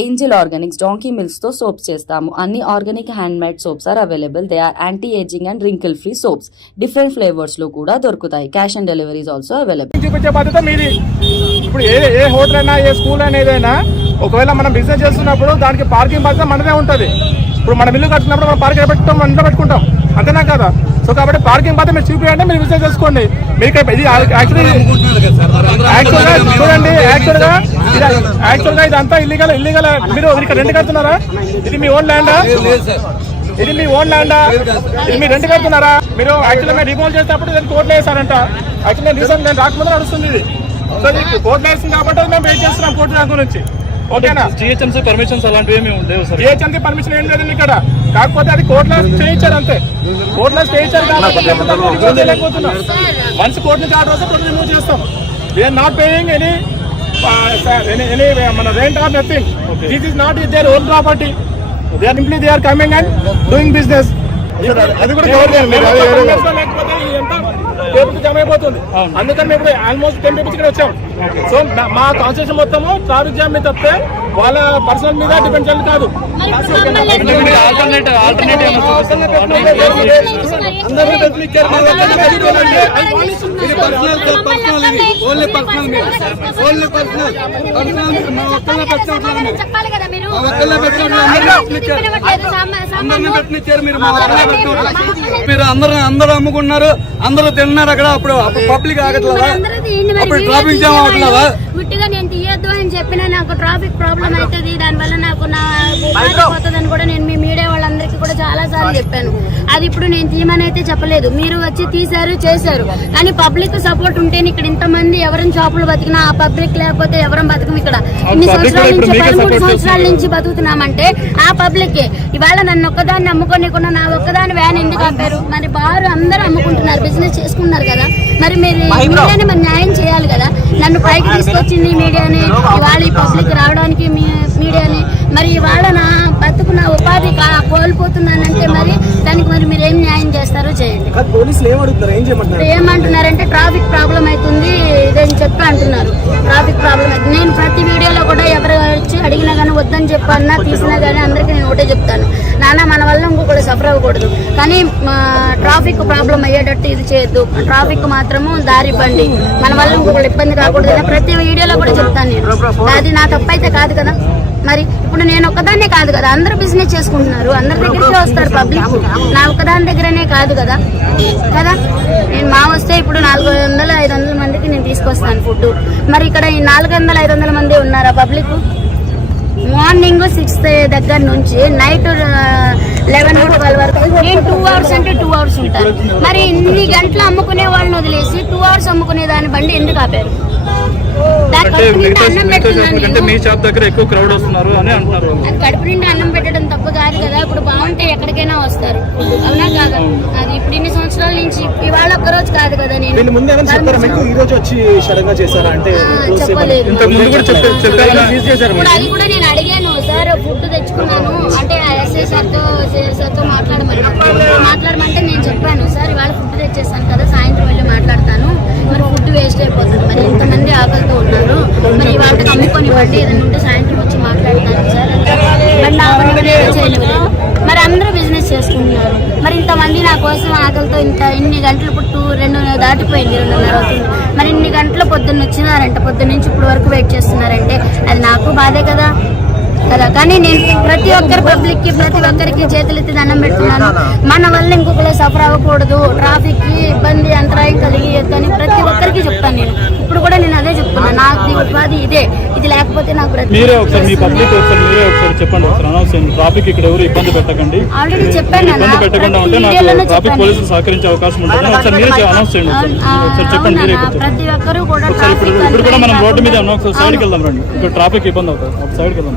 Angel Organics donkey మిల్క్స్తో soaps చేస్తాము. అన్ని organic hand made soaps are available. They are anti ageing and wrinkle free soaps. Different ఫ్లేవర్స్లో కూడా దొరుకుతాయి. Cash on deliveries also available. చూపించే బాధ్యత మీది. ఇప్పుడు ఏ ఏ హోటల్ అయినా ఏ స్కూల్ అయినా ఏదైనా ఒకవేళ మనం బిజినెస్ చేస్తున్నప్పుడు దానికి పార్కింగ్ బాధ్యత మనదే ఉంటుంది. ఇప్పుడు మనం ఇల్లు కట్టుకున్నప్పుడు మనం పార్కింగ్ పెట్టుకుంటాం మన ఇంట్లో పెట్టుకుంటాం. అంతేనా కదా? సో కాబట్టి పార్కింగ్ బాధ్యత మీరు చూపించండి మీరు బిజినెస్ చేసుకోండి. మీరు ఇక్కడ ఇది యాక్చువల్లీ యాక్చువల్గా చూడండి యాక్చువల్గా ఇది యాక్చువల్గా ఇదంతా ఇల్లీగల్ ఇల్లీగల్ మీరు ఇక్కడ రెంట్ కడుతున్నారా? ఇది మీ ఓన్ ల్యాండా ఇది మీ ఓన్ ల్యాండా ఇది మీరు రెంట్ కడుతున్నారా? మీరు యాక్చువల్గా మీరు రిమూవ్ చేసేటప్పుడు దాన్ని కోర్టులో వేసారంట యాక్చువల్లీ నేను రీసెంట్ నేను రాకముందు నడుస్తుంది ఇది. సో కోర్టులో వేసింది కాబట్టి మేము వెయిట్ చేస్తున్నాం కోర్టు దాని గురించి. ఓకేనా జిహెచ్ఎంసీ పర్మిషన్స్ అలాంటివి ఏమి ఉండేవి సార్. జిహెచ్ఎంసీ పర్మిషన్ ఏం లేదండి ఇక్కడ. కాకపోతే అది కోర్టులో ఇచ్చారు అంతే. కోర్టులో చేయలేకపోతున్నాం వన్స్ కోర్టు నుంచి ఆర్డర్ వస్తే కోర్టు రిమూవ్ చేస్తాం. We're not paying any any మన rent or nothing this is not is their own property they are simply they are coming and doing business అది కూడా కవర్ చేయండి పేపర్ జమ అయిపోతుంది. అందుకని మేము ఆల్మోస్ట్ టెన్ పీపుల్స్ ఇక్కడ వచ్చాం. సో మా కాన్స్టిట్యూషన్ మొత్తము ట్రాఫిక్ జామ్ మీద తప్పితే వాళ్ళ పర్సనల్ మీద డిపెండ్ చేయాలి కాదు. మీరు అందరూ అందరూ అమ్ముకున్నారు. అందరూ తిన్నారు అక్కడ. అప్పుడు అప్పుడు పబ్లిక్ ఆగట్లేదా? అప్పుడు ట్రాఫిక్ జామ్ అవట్లేదా గుట్టిగా నేను తీయొద్దు అని చెప్పిన నాకు ట్రాఫిక్ ప్రాబ్లం అవుతుంది దానివల్ల నాకు నా పోతుందని కూడా నేను మీ మీడియా వాళ్ళందరికీ కూడా చాలా సార్లు చెప్పాను. అది ఇప్పుడు నేను తీయమని అయితే చెప్పలేదు. మీరు వచ్చి తీశారు చేశారు. కానీ పబ్లిక్ సపోర్ట్ ఉంటేనే ఇక్కడ ఇంతమంది ఎవరైనా షాపులు బతికినా ఆ పబ్లిక్ లేకపోతే ఎవరం బతకం ఇక్కడ. ఇన్ని సంవత్సరాల నుంచి పదమూడు సంవత్సరాల నుంచి బతుకుతున్నామంటే ఆ పబ్లిక్. ఇవాళ నన్ను ఒక్కదాన్ని అమ్ముకోనికుండా నా ఒక్కదాని వ్యాన్ ఎందుకు ఆపారు? మరి బారు అందరూ అమ్ముకుంటున్నారు బిజినెస్ చేసుకున్నారు కదా. మరి మీరు మీడియాని మరి న్యాయం చేయాలి కదా. నన్ను పైకి తీసుకొచ్చింది మీడియాని. ఇవాళ ఈ పబ్లిక్ రావడానికి మీడియాని. మరి ఇవాళ నా బతుకు నా ఉపాధి కోల్పోతున్నానంటే మరి దానికి మరి మీరు ఏం న్యాయం చేస్తారో చేయండి. ఏమంటున్నారంటే ట్రాఫిక్ ప్రాబ్లం అవుతుంది ఇదని చెప్పి అంటున్నారు. ట్రాఫిక్ ప్రాబ్లం అవుతుంది నేను ప్రతి వీడియోలో కూడా ఎవరు వచ్చి అడిగినా కానీ వద్దని చెప్పన్నా తీసినా కానీ అందరికీ నేను ఒకటే చెప్తాను. నాన్న మన వల్ల ఇంకొకటి సఫర్ అవ్వకూడదు. కానీ ట్రాఫిక్ ప్రాబ్లం అయ్యేటట్టు ఇది చేయొద్దు. ట్రాఫిక్ మాత్రము దారి ఇవ్వండి మన వల్ల ఇంకొకటి ఇబ్బంది కాకూడదు ప్రతి వీడియోలో కూడా చెప్తాను నేను. అది నా తప్పు అయితే కాదు కదా. మరి ఇప్పుడు నేను ఒక్కదాన్నే కాదు కదా. అందరూ బిజినెస్ చేసుకుంటున్నారు. అందరి దగ్గరికి వస్తారు పబ్లిక్ నా ఒక్కదాని దగ్గరనే కాదు కదా. కదా? నేను మా వస్తే ఇప్పుడు నాలుగు వందల ఐదు వందల మందికి నేను తీసుకొస్తాను ఫుడ్ మరి ఇక్కడ ఈ నాలుగు వందల ఐదు వందల మంది ఉన్నారా పబ్లిక్ మార్నింగ్ సిక్స్ దగ్గర నుంచి నైట్ లెవెన్ ట్వెల్వ్ వరకు నేను టూ అవర్స్ అంటే టూ అవర్స్ ఉంటాను మరి ఇన్ని గంటలు అమ్ముకునే వాళ్ళని వదిలేసి టూ అవర్స్ అమ్ముకునే దాని బండి ఎందుకు ఆపారు? కడుపు నిండా అన్నం నేను. అది పెట్టడం తప్పు కాదు కదా. ఇప్పుడు బాగుంటే ఎక్కడికైనా వస్తారు. అవునా కాదా? అది ఇప్పుడు ఇన్ని సంవత్సరాల నుంచి ఇవాళ ఒక్క రోజు కాదు కదా నేను. వీళ్ళు ముందు ఏమైనా చెప్పారా? మీకు ఈ రోజు వచ్చి సడన్గా చేశారా అంటే ఆ, చెప్పలేదు ఇంతకు ముందు కూడా చెప్పే చెప్పారా సీజ్ చేశారు ఇప్పుడు అది కూడా నేను అడిగాను సార్ ఫుడ్ తెచ్చుకున్నాను అంటే ఎస్ఐ సార్తో సార్తో మాట్లాడమని మాట్లాడమంటే నేను చెప్పాను సార్ ఇవాళ ఫుడ్ తెచ్చేస్తాను కదా సాయంత్రం వెళ్ళి మాట్లాడతాను. మరి ఫుడ్ వేస్ట్ అయిపోతుంది. మరి ఇంతమంది ఆకలితో ఉన్నారు. మరి ఇవాళ అమ్ముకొని ఇవ్వండి ఏదైనా ఉంటే సాయంత్రం వచ్చి మాట్లాడతాను సార్. మరి నా చేయలేదు. మరి అందరూ బిజినెస్ చేసుకుంటున్నారు. మరి ఇంతమంది నా కోసం ఆకలితో ఇంత ఇన్ని గంటలు పుట్టు టూ రెండు దాటిపోయింది రెండున్నర అవుతుంది. మరి ఇన్ని గంటలు పొద్దున్న వచ్చినారంట పొద్దున్న నుంచి ఇప్పుడు వరకు వెయిట్ చేస్తున్నారంటే అది నాకు బాధే కదా. కదా? కానీ నేను ప్రతి ఒక్కరి పబ్లిక్కి ప్రతి ఒక్కరికి చేతులెత్తి దండం పెడుతున్నాను. మన వల్ల ఇంకొకరు సఫర్ అవ్వకూడదు. ట్రాఫిక్కి ఇబ్బంది అంతరాయం కలిగియద్దు అని ప్రతి ఒక్కరికి చెప్తాను నేను. ఇప్పుడు కూడా నేను అదే చెప్తున్నా. నాకు ఉపాధి ఇదే. ఇది లేకపోతే నాకు బ్రతికి మీరే ఒకసారి మీ పబ్లిక్ ఒకసారి మీరే ఒకసారి చెప్పండి. ఒకసారి ట్రాఫిక్ ఇక్కడ ఎవరు ఇబ్బంది పెట్టకండి. ఆల్రెడీ చెప్పాను ఇబ్బంది నాన్న. పెట్టకుండా ఉంటే ప్రతి నాకు వీడియోలోనే ట్రాఫిక్ చెప్పాను. పోలీసులు సహకరించే అవకాశం ఉంటుంది. ఒకసారి మీరే అనౌన్స్ చేయండి ఒకసారి. ఆ, ఒకసారి చెప్పండి మీరే. ప్రతి ఒక్కరు కూడా ఒకసారి ఇప్పుడు ట్రాఫిక్ ఇప్పుడు కూడా మనం అంతరాయం రోడ్డు మీద కాకుండా- ఉన్నాం ఒకసారి సైడ్కి. వెళ్దాం రండి. ఇక్కడ ట్రాఫిక్ ఇబ్బంది అవుతుంది. ఒక సైడ్కి వెళ్దాం.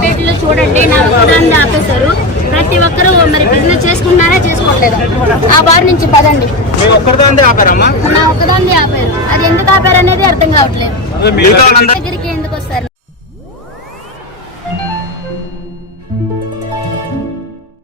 పేటలో చూడండి నా ఒక్కదాన్ని ఆపేశారు. ప్రతి ఒక్కరు మరి బిజినెస్ చేసుకుంటున్నారా చేసుకోవట్లేదా? ఆ బార్ నుంచి పదండి. నా ఒక్కదాన్ని ఆపారు. అది ఎందుకు ఆపారు అనేది అర్థం కావట్లేదు. దగ్గరికి